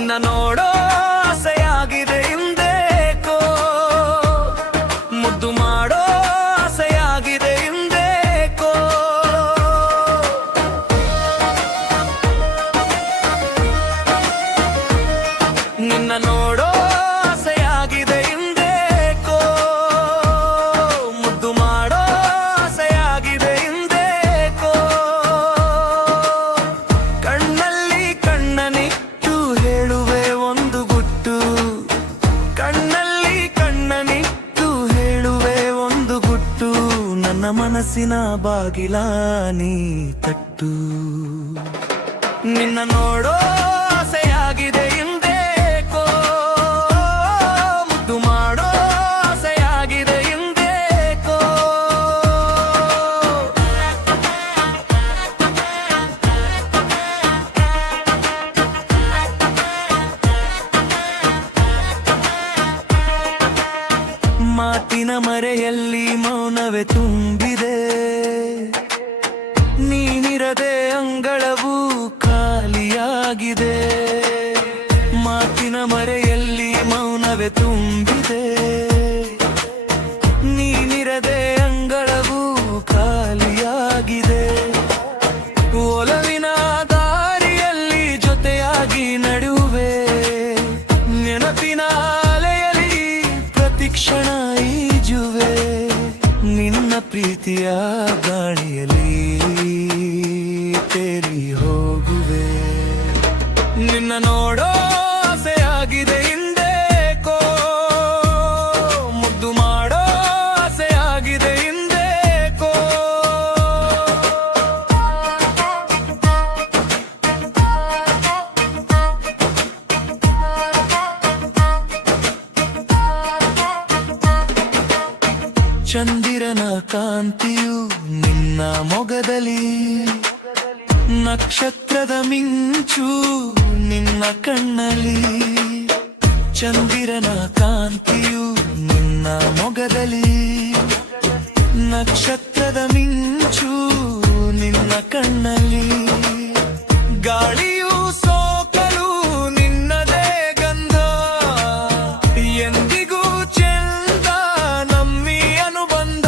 ನಿನ್ನ ನೋಡೋ ಆಸೆಯಾಗಿದೆ ಹಿಂದೇಕೋ, ಮುದ್ದು ಮಾಡೋ ಆಸೆಯಾಗಿದೆ ಹಿಂದೇಕೋ. ನಿನ್ನ ನೋಡೋ ಆಸೆಯಾಗಿದೆ ಹಿಂದೇಕೋ, ಮುದ್ದು ಮಾಡೋ ಆಸೆಯಾಗಿದೆ ಹಿಂದೇಕೋ. ಕಣ್ಣಲ್ಲಿ ಕಣ್ಣನಿಟ್ಟು ಹೇಳುವೆ ಒಂದು ಗುಟ್ಟು, ಕಣ್ಣಲ್ಲಿ ಕಣ್ಣನಿಟ್ಟು ಹೇಳುವೆ ಒಂದು ಗುಟ್ಟು. ನನ್ನ ಮನಸ್ಸಿನ ಬಾಗಿಲ ನೀ ತಟ್ಟು. ನಿನ್ನ ನೋಡೋ ಆಸೆಯಾಗಿದೆ ಹಿಂದೇಕೋ, ಮುದ್ದು ಮಾಡೋ ಆಸೆಯಾಗಿದೆ ಹಿಂದೇಕೋ. ಮಾತಿನ ಮರೆಯಲ್ಲಿ ಮೌನವೇ ತುಂಬಿದೆ, ನೀನಿರದೆ ಅಂಗಳವು ಖಾಲಿಯಾಗಿದೆ. ಮಾತಿನ ಮರೆಯಲ್ಲಿ ಮೌನವೇ ತುಂಬಿದೆ, ನೀನಿರದೆ ಅಂಗಳವು ಖಾಲಿಯಾಗಿದೆ. ಒಲವಿನ ದಾರಿಯಲ್ಲಿ ಜೊತೆಯಾಗಿ ನಡೆಯುವೆ, ನೆನಪಿನ ಅಲೆಯಲ್ಲಿ ಪ್ರತಿಕ್ಷಣ ಈಜುವೆ. ನಿನ್ನ ಪ್ರೀತಿಯ ಗಾಳಿಯಲ್ಲಿ ತೇಲಿ ಹೋಗುವೆ. ನಿನ್ನ ನೋಡೋ ಆಸೆಯಾಗಿದೆ ಹಿಂದೇಕೋ, ಮುದ್ದು ಮಾಡೋ ಆಸೆಯಾಗಿದೆ ಹಿಂದೇಕೋ. ಚಂದಿರನ ಕಾಂತಿಯು ನಿನ್ನ ಮೊಗದಲ್ಲಿ, ನಕ್ಷತ್ರದ ಮಿಂಚು ನಿನ್ನ ಕಣ್ಣಲ್ಲಿ. ಚಂದಿರನ ಕಾಂತಿಯು ನಿನ್ನ ಮೊಗದಲ್ಲಿ, ನಕ್ಷತ್ರದ ಮಿಂಚು ನಿನ್ನ ಕಣ್ಣಲ್ಲಿ. ಗಾಳಿಯು ಸೋಕಲು ನಿನ್ನದೇ ಗಂಧ, ಎಂದಿಗೂ ಚೆಂದ ನಮ್ಮಿ ಅನುಬಂಧ.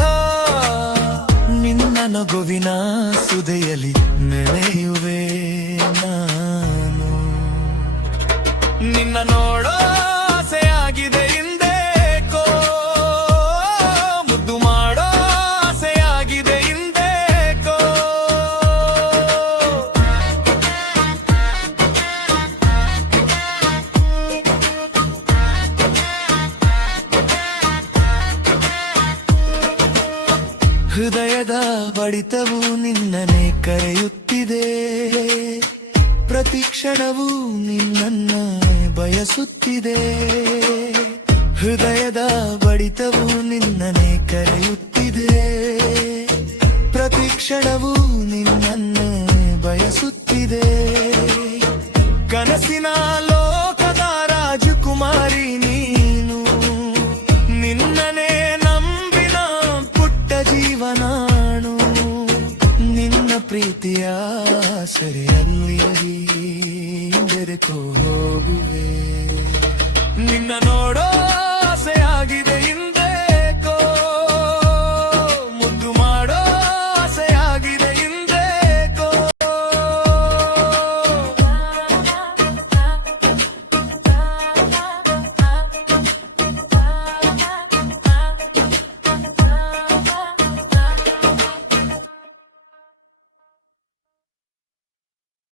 ನಿನ್ನ ನಗುವಿನ ಸುದೆಯಲ್ಲಿ ನೆನೆಯುವೆ ನಾನು. ನಿನ್ನ ನೋಡೋ ಆಸೆಯಾಗಿದೆ ಹಿಂದೇಕೋ, ಮುದ್ದು ಮಾಡೋ ಆಸೆಯಾಗಿದೆ ಹಿಂದೇಕೋ. ಹೃದಯದ ಬಡಿತವು ನಿನ್ನನೆ ಕರೆಯುತ್ತಿದೆ, ಪ್ರತಿ ಕ್ಷಣವೂ ನಿನ್ನನ್ನ ಬಯಸುತ್ತಿದೆ. ಹೃದಯದ ಬಡಿತವು ನಿನ್ನನೆ ಕರೆಯುತ್ತಿದೆ, ಪ್ರತಿ ಕ್ಷಣವೂ ನಿನ್ನನ್ನ ಬಯಸುತ್ತಿದೆ. ಕನಸಿನ ಲೋಕದ ರಾಜಕುಮಾರಿ ನೀನು, ನಿನ್ನನೆ ನಂಬಿನ ಪುಟ್ಟ ಜೀವನಾನು. ನಿನ್ನ ಪ್ರೀತಿಯ ಸರಿಯಲ್ಲಿ ಬೆರೆತು ಹೋಗುವೆ. ನಿನ್ನ ನೋಡೋ ಆಸೆಯಾಗಿದೆ